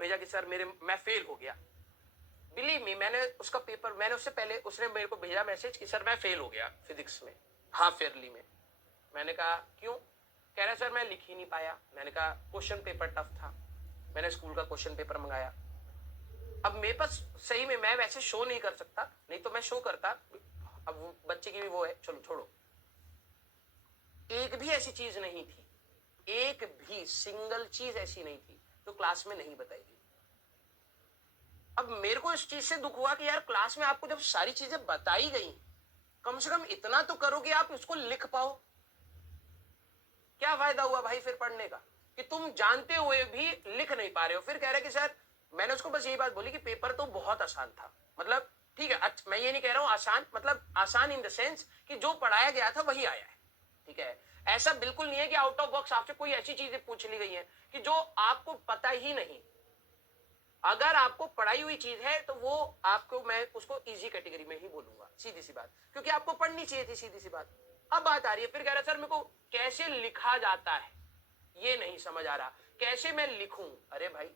भेजा कि सर मैं फेल हो गया। बिलीव मी, मैंने उससे पहले उसने मेरे को भेजा मैसेज कि सर मैं फेल हो गया फिजिक्स में, हाफ ईयरली में। मैंने कहा क्यों? कह रहा सर मैं लिख ही नहीं पाया। मैंने कहा क्वेश्चन पेपर टफ था। मैंने स्कूल का क्वेश्चन पेपर मंगाया। अब मेरे पास सही में, मैं वैसे शो नहीं कर सकता, नहीं तो मैं शो करता। अब बच्चे की भी वो है, चलो छोड़ो। एक भी ऐसी चीज नहीं थी, एक भी सिंगल चीज ऐसी नहीं थी तो क्लास में नहीं बताई गई। अब मेरे को इस चीज से दुख हुआ कि यार क्लास में आपको जब सारी चीजें बताई गई, कम से कम इतना तो करो कि आप इसको लिख पाओ। क्या फायदा हुआ भाई फिर पढ़ने का कि तुम जानते हुए भी लिख नहीं पा रहे हो? फिर कह रहे कि सर, मैंने उसको बस यही बात बोली कि पेपर तो बहुत आसान था। मतलब ठीक है, मैं ये नहीं कह रहा हूं आसान, मतलब आसान इन द सेंस कि जो पढ़ाया गया था वही आया है। ठीक है, ऐसा बिल्कुल नहीं है कि आउट ऑफ बॉक्स आपसे कोई ऐसी चीजें पूछ ली गई है कि जो आपको पता ही नहीं। अगर आपको पढ़ाई हुई चीज है तो वो आपको, मैं उसको इजी कैटेगरी में ही बोलूंगा, सीधी सी बात, क्योंकि आपको पढ़नी चाहिए थी, सीधी सी बात। अब बात आ रही है, फिर कह रहा सर मेरे को कैसे लिखा जाता है ये नहीं समझ आ रहा, कैसे मैं लिखूं? अरे भाई,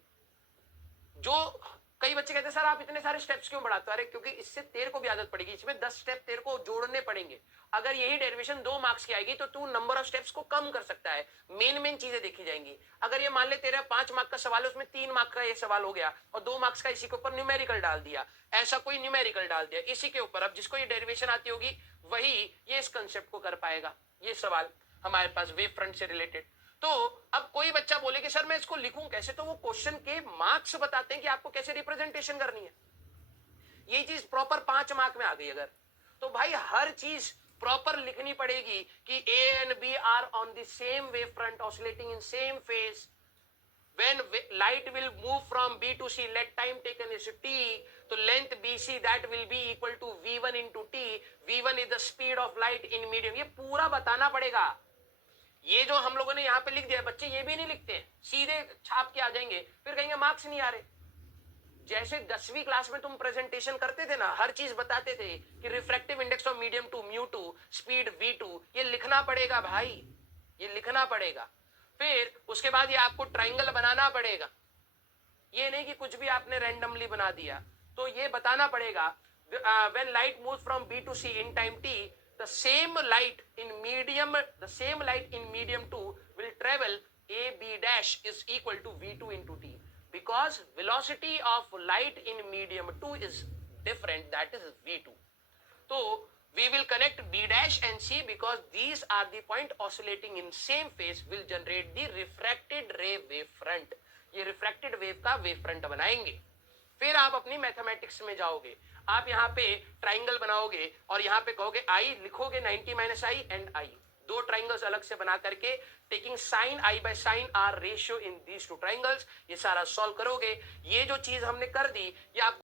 जो कई बच्चे कहते हैं सर आप इतने सारे स्टेप्स क्यों बढ़ाते हो? अरे क्योंकि इससे तेरे को भी आदत पड़ेगी, इसमें 10 स्टेप तेरे को जोड़ने पड़ेंगे। अगर यही डेरिवेशन 2 मार्क्स की आएगी तो तू नंबर ऑफ स्टेप्स को कम कर सकता है, मेन चीजें देखी जाएंगी। अगर ये मान ले तेरा 5 मार्क का सवाल है, उसमें 3 मार्क का ये सवाल हो गया और 2 मार्क्स का इसी के ऊपर न्यूमेरिकल डाल दिया, ऐसा कोई न्यूमेरिकल डाल दिया इसी के ऊपर, अब जिसको ये डेरिवेशन आती होगी वही ये इस कंसेप्ट को कर पाएगा। ये सवाल हमारे पास वेव फ्रंट से रिलेटेड। तो अब कोई बच्चा बोले कि सर मैं इसको लिखूं कैसे, तो वो क्वेश्चन के मार्क्स बताते हैं कि आपको कैसे रिप्रेजेंटेशन करनी है। ये चीज प्रॉपर 5 मार्क में आ गई अगर, तो भाई हर चीज प्रॉपर लिखनी पड़ेगी कि A and B are on the same wave front oscillating in same phase. When light will move from B to C, let time taken is T, तो length BC that will be equal to V1 into T. V1 is the speed of light in medium. ये पूरा बताना पड़ेगा। ये जो हम लोगों ने यहाँ पे लिख दिया, बच्चे ये भी नहीं लिखते हैं, सीधे छाप के आ जाएंगे, फिर कहेंगे मार्क्स नहीं आ रहे। जैसे 10वीं क्लास में तुम प्रेजेंटेशन करते थे ना, हर चीज बताते थे कि refractive index of medium two म्यू2, स्पीड v2, ये लिखना पड़ेगा भाई, ये लिखना पड़ेगा। फिर उसके बाद ये आपको ट्राइंगल बनाना पड़ेगा, ये नहीं कि कुछ भी आपने रैंडमली बना दिया, तो ये बताना पड़ेगा। When light moves from B to C in time T, the same light in medium 2 will travel AB dash is equal to V2 into T, because velocity of light in medium 2 is different, that is V2. So we will connect B dash and C because these are the point oscillating in same phase will generate the refracted ray wave front. ये refracted wave का wave front बनाएंगे। फिर आप अपनी mathematics में जाओगे, आप यहाँ पे ट्राइंगल बनाओगे और यहाँ पे कहोगे आई, लिखोगे 90 minus I and I, 2 triangles अलग से बना करके taking sine I by sine R ratio in these 2 triangles, ये सारा सॉल्व करोगे। ये जो चीज हमने कर दी ये आपको